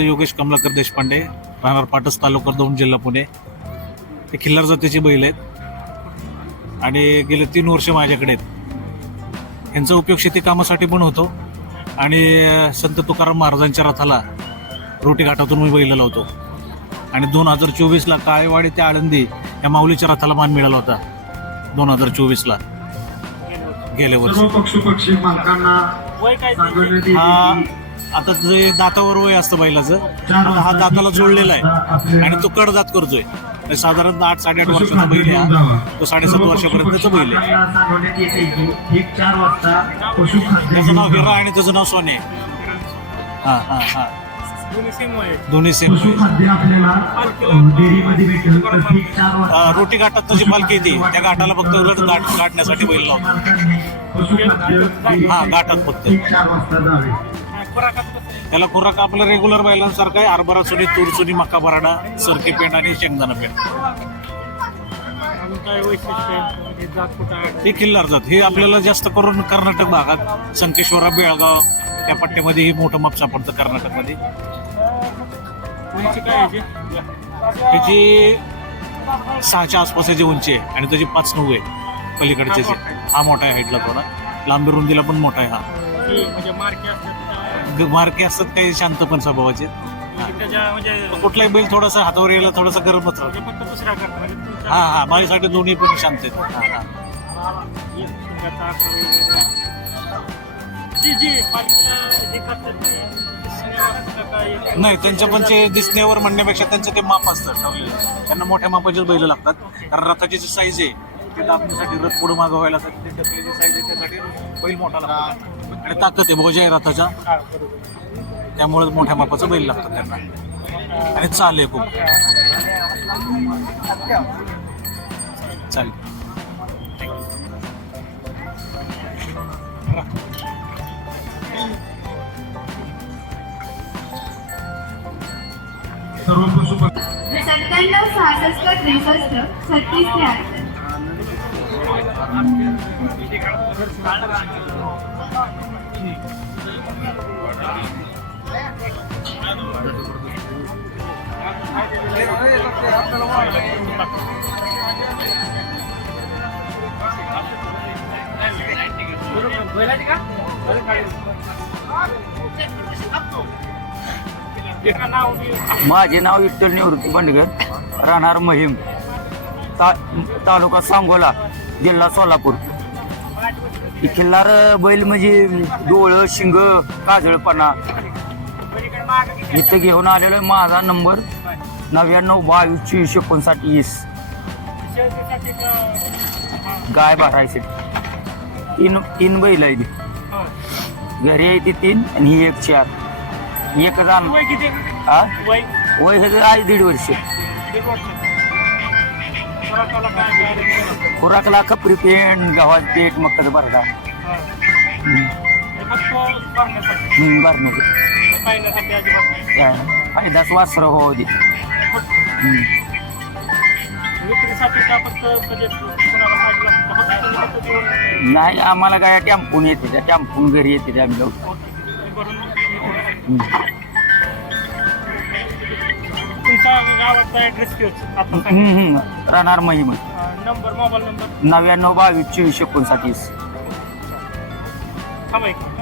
योगेश कमलाकर देशपांडे राहणार पाटस तालुका दोन जिल्हा पुणे. ते खिल्लार जातीचे बैल आहेत. आणि गेले तीन वर्ष माझ्याकडे आहेत. यांचा उपयोग शेती कामासाठी पण होतो. आणि संत तुकाराम महाराजांच्या रथाला रोटी घाटातून मी बैल लावतो. आणि दोन हजार चोवीसला काळेवाडी ते आळंदी या माऊलीच्या रथाला मान मिळाला होता. दोन हजार चोवीसला. गेले वर्ष. पक्षी पक्षी मालकांना येते हा आता जे दातावर वय असतं बैलाचं आता हा दाताला जोडलेला आहे. आणि तो कडदात करतोय. म्हणजे साधारण आठ साडेआठ वर्षाचा बैल आहे हा. तो साडेसात वर्षापर्यंतचा बैल आहे. त्याचं नाव हिरा. आणि त्याचं नाव सोने. हा हा हा. दोन्ही सेम तर चार वाजता रोटी घाटात जी पालखी येते. त्या घाटाला फक्त उलट गाठ गाठण्यासाठी बैल लावतो हा घाटात फक्त त्याला खुराक आपलं रेग्युलर बैलांसारखं आहे. हरभरा चुनी तूर चुनी मका बराडा सरकी पेंड आणि शेंगदाणा पेंड. ही किल्लार जात. ही आपल्याला जास्त करून कर्नाटक भागात संकेश्वरा बेळगाव त्या पट्ट्यामध्ये ही मोठं माप सापडतं कर्नाटकमध्ये. त्याची सहाच्या आसपास याची उंची आहे आणि त्याची पाच नऊ आहे. पलीकडचे हा मोठा आहे हाईटला थोडा. लांबी रुंदीला पण मोठा आहे हा. म्हणजे मार्के असतात ग- मार्के असतात काही शांत पण स्वभावाचे. म्हणजे त्याच्या म्हणजे कुठलाही बैल थोडासा हातावर यायला थोडासा गरमच राहतो. म्हणजे फक्त दुसऱ्या करतात म्हणजे तुमच्या- हा हा. माझ्यासाठी दोन्ही पण शांत आहेत. हा, हा. एक तुमच्याचा आकार वगैरे. जी जी पालखीला हे करतात ते. सगळ्या वाजता काय नाही त्यांच्या पण ते दिसण्यावर म्हणण्यापेक्षा त्यांचं ते माप असतं ठरलेलं. त्यांना मोठ्या मापाचेच बैल लागतात. कारण रथाची जी साईज आहे ते दाबण्यासाठी रथ पुढे मागं व्हायला साठी ते ढकलेली साईज आहे त्यासाठी बैल मोठा लागतो आणि ताकद आहे भोजा आहे रथाच्या. त्यामुळे मोठ्या मापाचं बैल लागतं त्यांना. आणि चाल आहे खूप. चालेल. सर्व सत्त्याण्णव सहासष्ट त्रेसष्ट छत्तीस ते आठ माझे नाव विठ्ठल निवृत्ती बंडगर राहणार महिम ता तालुका सांगोला. जिल्हा सोलापूर. ही खिल्लार बैल म्हणजे डोळं शिंग काजळपणा. इथं घेऊन आलेलो. माझा नंबर नव्याण्णव बावीस चोवीस एकोणसाठ वीस. गाय भरायचे. तीन तीन बैल आहे ती. घरी आहे ती तीन आणि ही एक चार. एक जाण वय किती वय आहे दीड वर्ष. खुराकला खपरी पेंड गव्हात पेट मक्काचा बरडा भरण्याचं काय फायदाच वासर हो दे हम्म. नाही आम्हाला काय टॅम्पून येते त्या टॅम्पून घरी येते त्या आम्ही लोक हम्म. गावाचा ऍड्रेस तोच आता हम्म, सांगितलं. हम्म. राहणार महिम अं, नंबर मोबाईल नंबर नव्याण्णव बावीस चोवीस एकोणसाठ वीस थांबा एक मिनिट.